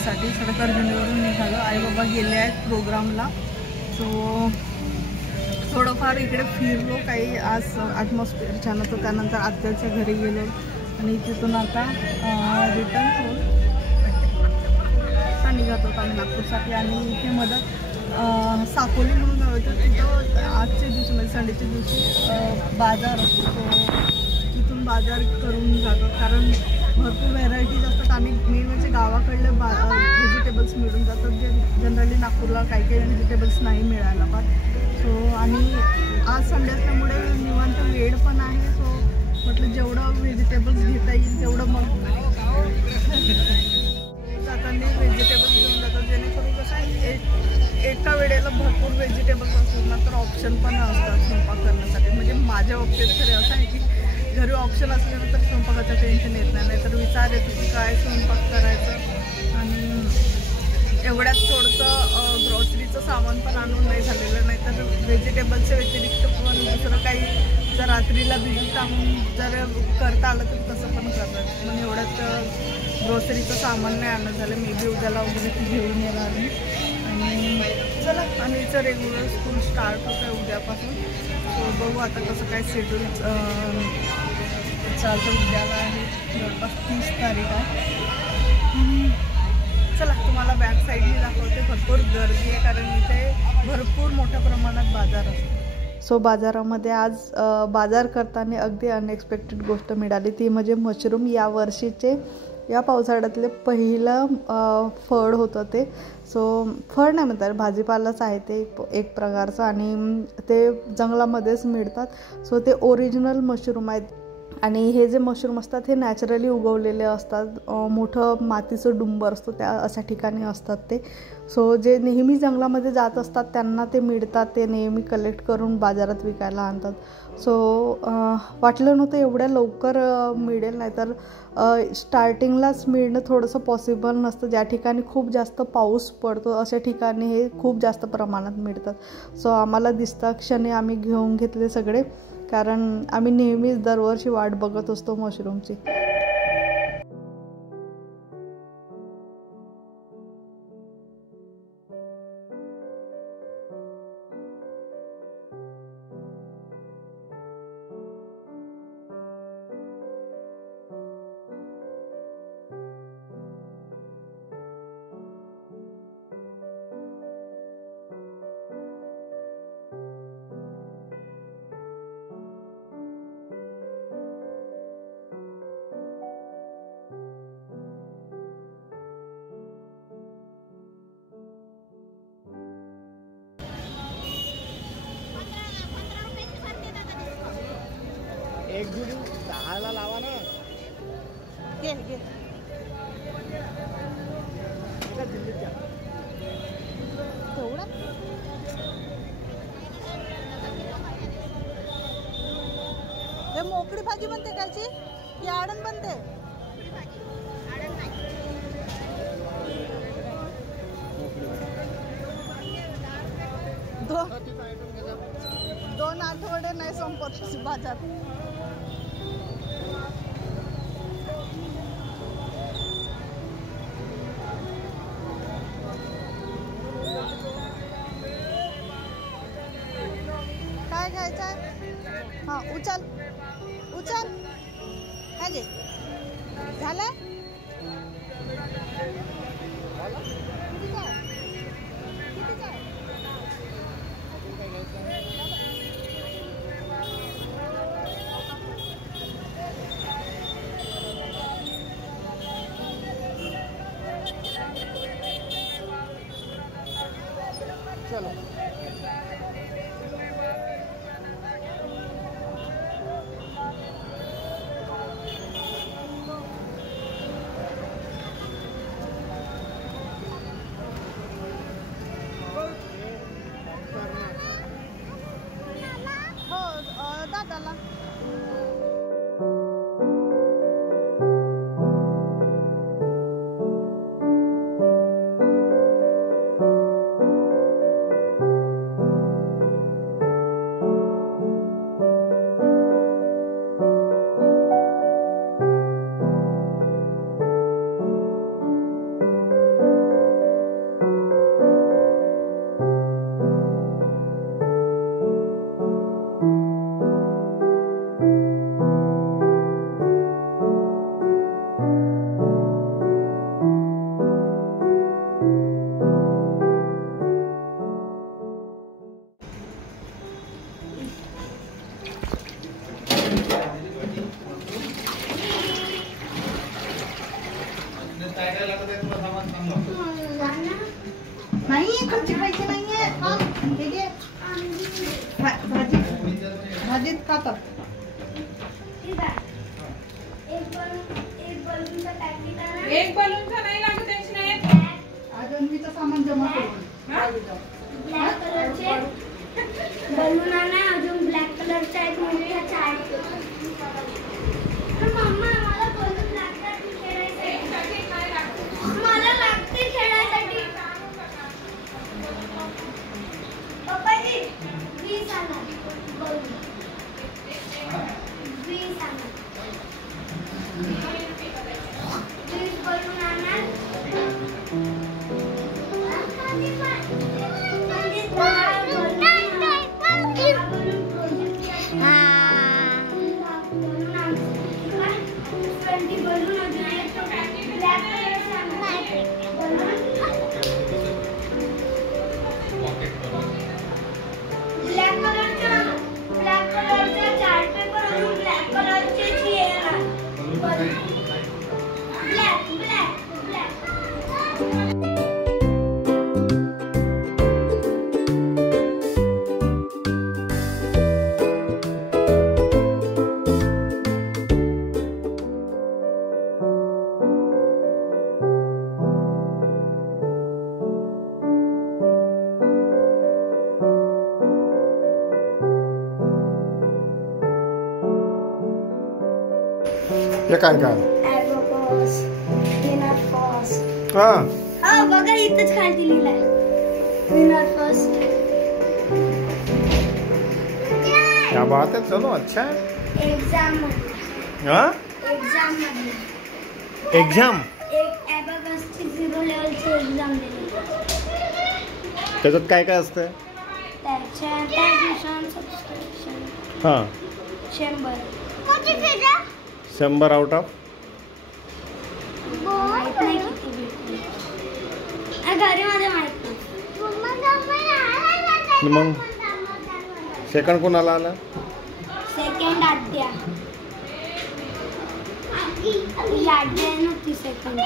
नागपूरसाठी सडकर्जुनीवरून निघालो. आई बाबा गेले आहेत प्रोग्रामला. सो थोडंफार इकडे फिरलो. काही आज ॲटमॉस्फिअर छान होतं. त्यानंतर आत्याच्या घरी गेलो आणि तिथून आता रिटर्न होऊन निघत होतो आम्ही नागपूरसाठी. आणि इथे मदत साकोली म्हणून गाव होतं. तिथं आजच्या दिवशी म्हणजे संडेच्या दिवशी बाजार असतो. तिथून बाजार करून जातो कारण भरपूर व्हेरायटीज असतात आणि मेन म्हणजे गावाकडले व्हेजिटेबल्स मिळून जातात जे जनरली नागपूरला काही काही व्हेजिटेबल्स नाही मिळायला पण. सो आणि आज संडे असल्यामुळे निवांत वेळ पण आहे. सो म्हटलं जेवढं व्हेजिटेबल्स घेता येईल तेवढं मग जाताना व्हेजिटेबल्स घेऊन जातात जेणेकरून कसं एका वेळेला भरपूर व्हेजिटेबल्स असतात ना तर ऑप्शन पण असतात स्वयंपाक करण्यासाठी. म्हणजे माझ्या बाबतीत खरं असं आहे की घरी ऑप्शन असल्यानंतर स्वयंपाकाचं टेन्शन येत नाही. तर विचार येतो की काय स्वयंपाक करायचं. आणि एवढ्यात थोडंसं ग्रॉसरीचं सामान पण आणून नाही झालेलं. नाही तर व्हेजिटेबल्सच्या व्यतिरिक्त पण दुसरं काही जर रात्रीला भिजून टाकून जर करता आलं तर तसं पण करतात. पण एवढ्यात ग्रॉसरीचं सामान नाही आणलं झालं. मे बी उद्याला वगैरे ती घेऊन येणार मी. आणि चला आणिचं रेग्युलर स्कूल स्टार्ट होतं आहे उद्यापासून. सो बघू आता कसं काय शेड्यूल चालतं. उद्याला आहे जवळपास 30 तारीख आहे. चला तुम्हाला बॅक साईडनी दाखवते. भरपूर गर्दी आहे कारण इथे भरपूर मोठ्या प्रमाणात बाजार असतो. सो बाजारामध्ये आज बाजार करताना अगदी अनएक्सपेक्टेड गोष्ट मिळाली. ती म्हणजे मशरूम. या वर्षीचे या पावसाळ्यातले पहिलं फळ होतं ते. सो फळ नाही म्हणतात भाजीपालाच आहे ते एक प्रकारचं आणि ते जंगलामध्येच मिळतात. सो ते ओरिजिनल मशरूम आहेत. आणि हे जे मशरूम असतात हे नॅचरली उगवलेले असतात. मोठं मातीचं डुंबर असतो त्या अशा ठिकाणी असतात ते. सो जे नेहमी जंगलामध्ये जात असतात त्यांना ते मिळतात. ते नेहमी कलेक्ट करून बाजारात विकायला आणतात. सो वाटलं नव्हतं एवढ्या लवकर मिळेल. नाही तर स्टार्टिंगलाच मिळणं थोडंसं पॉसिबल नसतं. ज्या ठिकाणी खूप जास्त पाऊस पडतो अशा ठिकाणी हे खूप जास्त प्रमाणात मिळतात. सो आम्हाला दिसता क्षणी आम्ही घेऊन घेतले सगळे कारण आम्ही नेहमीच दरवर्षी वाट बघत असतो मशरूमची. एक जुडी 10ला लावा ना. घे घे तेवढं. हे मोकळी भाजी बनते त्याची की आडण बनते. दोन आठवडे नाही संपत बाजार. काय घ्यायचं आहे? हां उचल उचल. काय घे झालं. चलो भाजीत खातात. एक बलूनचा नाही लागू टेन्शन आहे. अजूनचं सामान जमा करून ब्लॅक कलरचे बलून आणा. अजून ब्लॅक कलरचा एक मोठा चार्ट. मम्मा मला बलून लागतात खेळायसाठी. मला लागते खेळायसाठी. पप्पाजी 20 आणा बलून. 20 आणा. 20 बलून आणा. हे काय काय Abacus, winner first. हा बघा इथंच खाली लिहिलंय winner first. क्या बात है. चलो अच्छा है. एक्झाम हा मध्ये एक्झाम एक ॲबॅकसची 0 लेवलची एक्झाम दिली. त्याच्यात काय काय असतं. त्याच्यात ट्युशन सबस्क्रिप्शन हा 100. 100 आउट ऑफ माहित नाही किती भेटली. घरी माझ्या माहित नाही. मग सेकंड कोणाला आलं. सेकंड आद्या नव्हती सेकंड.